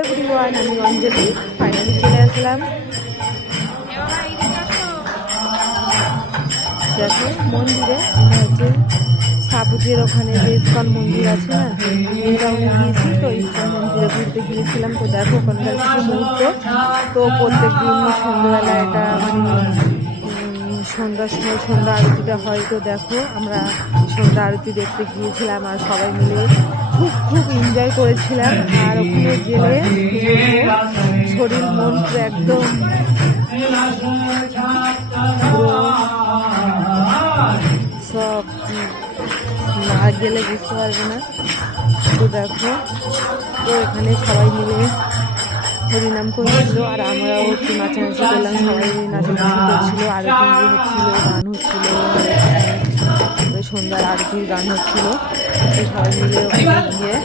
Everyone, আমি অঞ্জলি finally চলে আসলাম। দেখো মন্দিরে এটা হচ্ছে সাবুজের ওখানে যে ইস্কন মন্দির আছে না, টাউনে গিয়েছি তো ইস্কন মন্দিরে ঘুরতে গিয়েছিলাম। তো দেখো ওখানকার কিছু মুহূর্ত। তো প্রত্যেক দিন সন্ধ্যাবেলা এটা সন্ধ্যার সময় সন্ধ্যা আরতিটা হয়। তো দেখো আমরা সন্ধ্যা আরতি দেখতে গিয়েছিলাম আর সবাই মিলে খুব খুব এনজয় করেছিলাম। আর ওখানে গেলে শরীর মন পুরো একদম পুরো সব না গেলে বুঝতে পারবে না। তো দেখো, তো এখানে সবাই মিলে হরিনাম করছিল আর আমরাও একটু নাচানাচি করলাম। সবাই নাচানাচি করছিল, আরতি হচ্ছিল, গান হচ্ছিল, সন্ধ্যার আরতির গান হচ্ছিল। তো সবাই মিলে ওখানে গিয়ে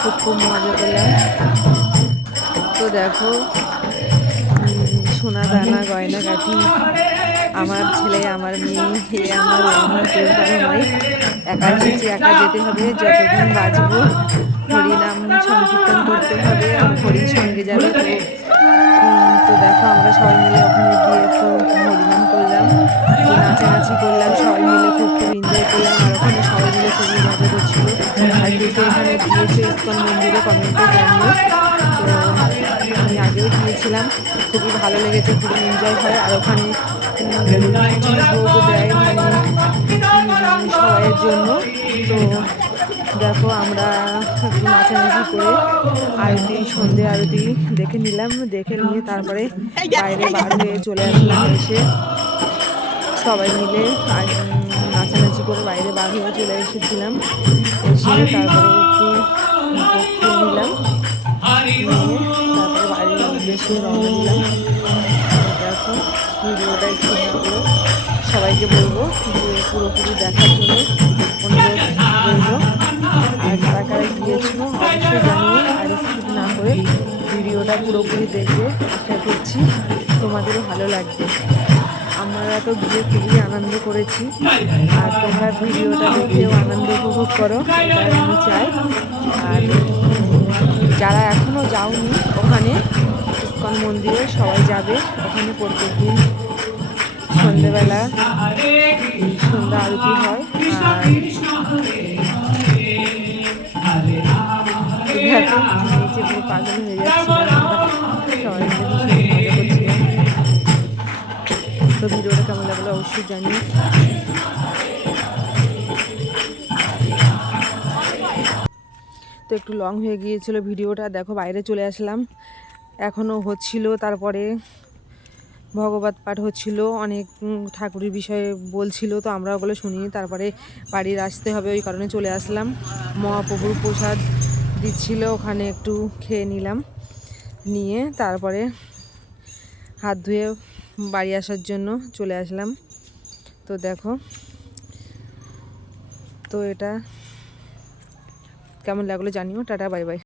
খুব খুব মজা করলাম। তো দেখো সোনা দানা গয়নাগাটি, আমার ছেলে, আমার মেয়ে, আমার কেউ কারো নয়। একা এসেছি, একা যেতে হবে। যতদিন বাঁচবো হরিনাম সংকীর্তন করতে হবে, হরির সঙ্গে যাবে। তো দেখো আমরা সবাই মিলে ওখানে গিয়ে একটু হরিনাম করলাম, একটু নাচানাচি করলাম, সবাই মিলে খুব খুব এনজয় করলাম। আর ওখানে সবাই মিলে খুবই মজা করছিল। আর কে কে এখানে গিয়েছে ইস্কন মন্দিরে কমেন্টে জানিও। তো আমি আগেও গিয়েছিলাম, খুবই ভালো লেগেছে, খুবই এনজয় হয়। আর ওখানে ভোগ দেয় সবাইয়ের জন্য। তো দেখো আমরা একটু নাচানাচি করে আরতি, সন্ধে আরতি দেখে নিলাম। দেখে নিয়ে তারপরে বাইরে বার হয়ে চলে আসলাম। এসে সবাই মিলে নাচানাচি করে বাইরে বার হয়ে চলে এসেছিলাম। এসে তারপরে একটু ভোগ নিলাম, নিয়ে তারপরে বাড়ির উদ্দেশ্যে রওনা দিলাম। দেখো ভিডিওটা একটু ভালো, সবাইকে বলবো যে পুরোপুরি দেখার জন্য অনুরোধ রইল। আর কারা কারা গিয়েছিল অবশ্যই জানিয়ে, আর স্কিপ না করে ভিডিওটা পুরোপুরি দেখবে। আশা করছি তোমাদেরও ভালো লাগবে। আমরা তো গিয়ে খুবই আনন্দ করেছি, আর তোমরা ভিডিওটা দেখেও আনন্দ উপভোগ করো, এটাই আমি চাই। আর যারা এখনও যাওনি ওখানে ইস্কন মন্দিরে, সবাই যাবে। ওখানে প্রত্যেক দিন সন্ধেবেলা সন্ধ্যা আরতি হয়। আর দেখো নিচে পুরো পাগল হয়ে যাচ্ছিলাম, সবাই মিলে ভীষণ মজা করছিলাম। তো ভিডিওটা কেমন লাগলো অবশ্যই জানিয়ে। তো একটু লং হয়ে গিয়েছিল ভিডিওটা। দেখো বাইরে চলে আসলাম, এখনও হচ্ছিল। তারপরে ভগবত পাঠ হচ্ছিল, অনেক ঠাকুরের বিষয়ে বলছিল। তো আমরা ওগুলো শুনিনি। তারপরে বাড়ির আসতে হবে, ওই কারণে চলে আসলাম। মহাপ্রভুর প্রসাদ দিচ্ছিল, ওখানে একটু খেয়ে নিলাম। নিয়ে তারপরে হাত ধুয়ে বাড়ি আসার জন্য চলে আসলাম। তো দেখো, তো এটা কেমন লাগলো জানিও। Tata, bye bye.